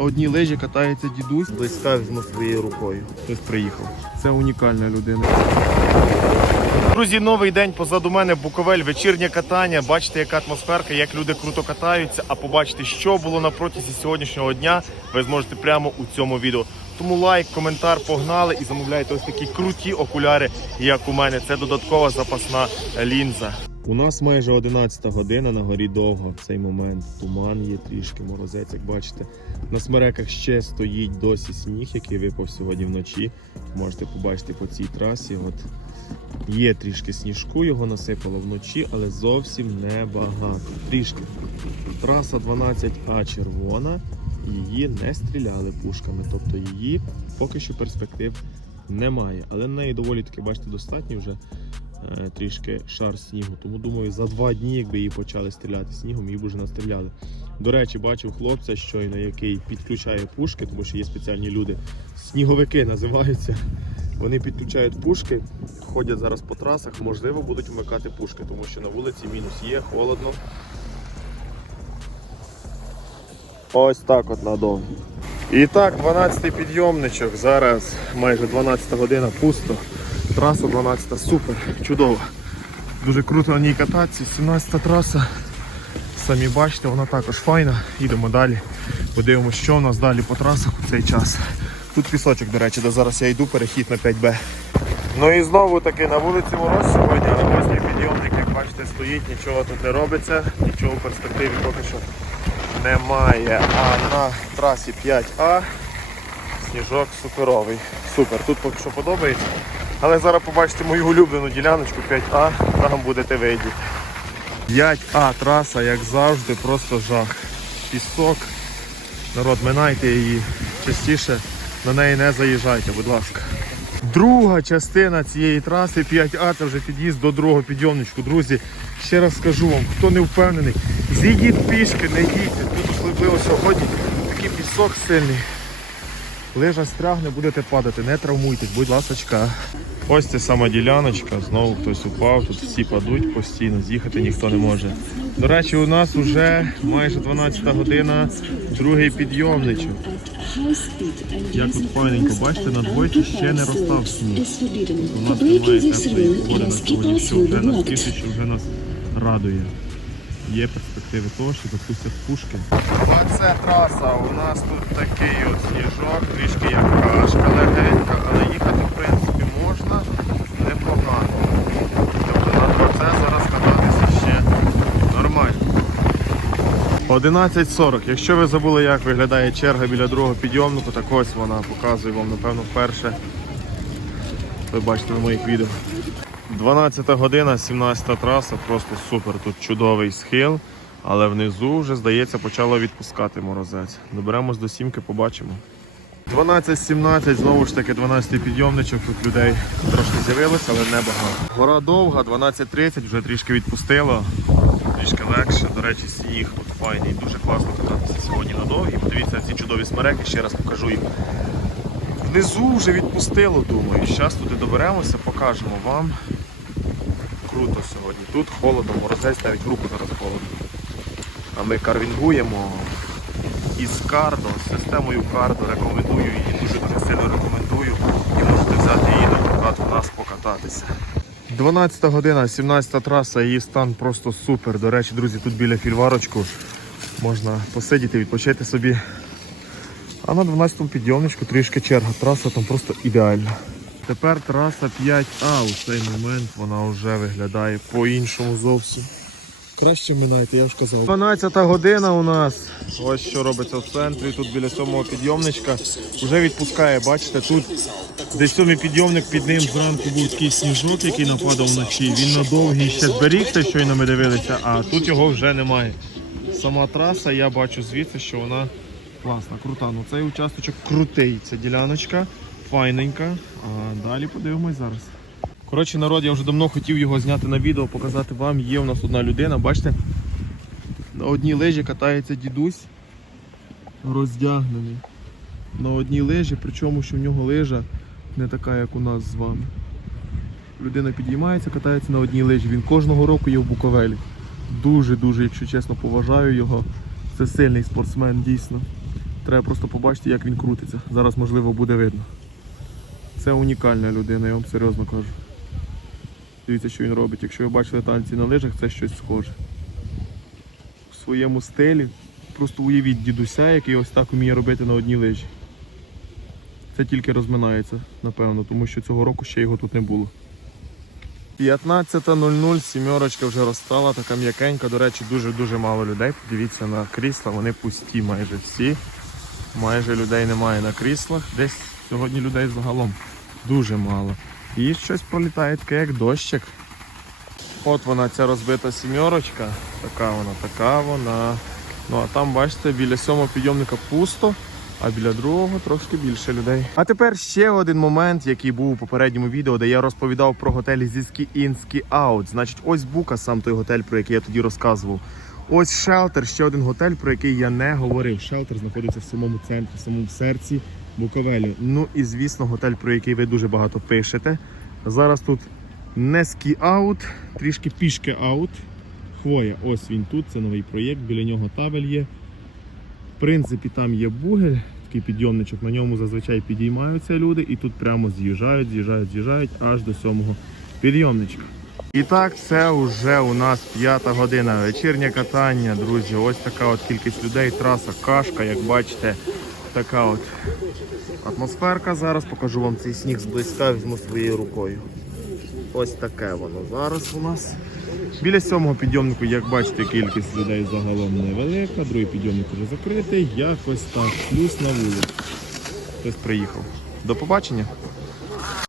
На одній лижі катається дідусь, блискав з своєю рукою. Хтось приїхав. Це унікальна людина. Друзі, новий день позаду мене Буковель, вечірнє катання. Бачите, яка атмосферка, як люди круто катаються. А побачити, що було на протязі сьогоднішнього дня, ви зможете прямо у цьому відео. Тому лайк, коментар, погнали і замовляйте ось такі круті окуляри, як у мене. Це додаткова запасна лінза. У нас майже 11 година на горі довго в цей момент. Туман є трішки, морозець, як бачите. На смереках ще стоїть досі сніг, який випав сьогодні вночі. Можете побачити по цій трасі. От Є трішки сніжку, його насипало вночі, але зовсім небагато. Трішки. Траса 12А червона, її не стріляли пушками, тобто її поки що перспектив немає. Але на неї доволі таки, бачите, достатньо вже трішки шар снігу. Тому думаю, за два дні, якби її почали стріляти снігом, її б вже настріляли. До речі, бачив хлопця щойно, який підключає пушки, тому що є спеціальні люди. Сніговики називаються. Вони підключають пушки, ходять зараз по трасах, можливо, будуть вмикати пушки, тому що на вулиці мінус є, холодно. Ось так от надовго. І так, 12-й підйомничок. Зараз майже 12 година, пусто. Траса 12 супер, чудово. Дуже круто на ній кататися. 17 траса. Самі бачите, вона також файна. Їдемо далі. Подивимося, що у нас далі по трасах у цей час. Тут пісочок, до речі, де зараз я йду, перехід на 5Б. Ну і знову таки на вулиці Мороз сьогодні, на восьмій підйомник, як бачите, стоїть, нічого тут не робиться, нічого в перспективі поки що немає. А на трасі 5А сніжок суперовий. Супер, тут поки що подобається. Але зараз побачите мою улюблену діляночку 5А, там будете видіти. 5А траса, як завжди, просто жах. Пісок. Народ, минайте її частіше, на неї не заїжджайте, будь ласка. Друга частина цієї траси 5А це вже під'їзд до другого підйомничку. Друзі, ще раз скажу вам, хто не впевнений, зійдіть пішки, не їдьте. Тут особливо сьогодні такий пісок сильний. Лижа стрягне, будете падати, не травмуйтесь, будь ласочка. Ось ця сама діляночка, знову хтось упав, тут всі падуть постійно, з'їхати ніхто не може. До речі, у нас вже майже 12 година, другий підйомничок. Як тут файненько, бачите, на двойці ще не розстав сніг. У нас немає теплої погоди на сьогодні, що вже нас тішить, що вже нас радує. Є перспективи того, що запустять пушки. Оце траса. У нас тут такий от сніжок, трішки як кашка легенька, але їхати в принципі можна непогано. Тобто на 2 зараз кататися ще нормально. 11.40. Якщо ви забули, як виглядає черга біля другого підйомнику, так ось вона показує вам, напевно, вперше. Ви бачите на моїх відео. 12 година, 17 траса, просто супер. Тут чудовий схил, але внизу вже, здається, почало відпускати морозець. Доберемось до сімки, побачимо. 12.17, знову ж таки 12 підйомничок, тут людей трошки з'явилося, але не багато. Гора довга, 12.30, вже трішки відпустило, трішки легше. До речі, сніг тут файний, дуже класно кататися сьогодні на довгі. Подивіться ці чудові смереки, ще раз покажу їх. Внизу вже відпустило, думаю. Зараз туди доберемося, покажемо вам. Круто сьогодні. Тут холодно, морозець навіть в руку зараз холодно. А ми карвінгуємо із кардо, з системою кардо. Рекомендую її, дуже дуже сильно рекомендую. І можете взяти її на прокат у нас покататися. 12 година, 17 траса, її стан просто супер. До речі, друзі, тут біля фільварочку можна посидіти, відпочити собі. А на 12-му підйомничку трішки черга. Траса там просто ідеальна. Тепер траса 5А. У цей момент вона вже виглядає по-іншому зовсім. Краще минайте, я ж казав. 12 година у нас. Ось що робиться в центрі. Тут біля сьомого підйомничка. Вже відпускає, бачите, тут десь сьомий підйомник під ним зранку був такий сніжок, який нападав вночі. Він на довгий ще зберігся, щойно ми дивилися, а тут його вже немає. Сама траса, я бачу звідси, що вона класна, крута. Ну цей участочок крутий, ця діляночка, файненька. А далі подивимось зараз. Коротше, народ, я вже давно хотів його зняти на відео, показати вам. Є у нас одна людина, бачите? На одній лижі катається дідусь роздягнений. На одній лижі, причому що в нього лижа не така, як у нас з вами. Людина підіймається, катається на одній лижі. Він кожного року є в Буковелі. Дуже-дуже, якщо чесно, поважаю його. Це сильний спортсмен, дійсно. треба просто побачити, як він крутиться. Зараз, можливо, буде видно. Це унікальна людина, я вам серйозно кажу. Дивіться, що він робить. Якщо ви бачили танці на лижах, це щось схоже. В своєму стилі. Просто уявіть дідуся, який ось так вміє робити на одній лижі. Це тільки розминається, напевно, тому що цього року ще його тут не було. 15.00, сімерочка вже розстала, така м'якенька. До речі, дуже-дуже мало людей. Подивіться на крісла, вони пусті майже всі. Майже людей немає на кріслах. Десь сьогодні людей загалом дуже мало. І щось пролітає таке, як дощик. От вона, ця розбита сімерочка. Така вона, така вона. Ну а там, бачите, біля сьомого підйомника пусто, а біля другого трошки більше людей. А тепер ще один момент, який був у попередньому відео, де я розповідав про готель Зіські Інські Аут. Значить, ось Бука, сам той готель, про який я тоді розказував. Ось Шелтер, ще один готель, про який я не говорив. Шелтер знаходиться в самому центрі, в самому серці Буковелі. Ну і звісно, готель, про який ви дуже багато пишете. Зараз тут не ски аут, трішки пішки аут. Хвоя, ось він тут, це новий проєкт, біля нього табель є. В принципі, там є бугель, такий підйомничок, на ньому зазвичай підіймаються люди і тут прямо з'їжджають, з'їжджають, з'їжджають аж до сьомого підйомничка. І так, це вже у нас п'ята година. Вечірнє катання, друзі. Ось така от кількість людей, траса кашка, як бачите, така от атмосферка. Зараз покажу вам цей сніг зблизька, візьму своєю рукою. Ось таке воно зараз у нас. Біля сьомого підйомнику, як бачите, кількість людей загалом невелика. Другий підйомник вже закритий. Якось так. Плюс на вулиці. Хтось приїхав. До побачення.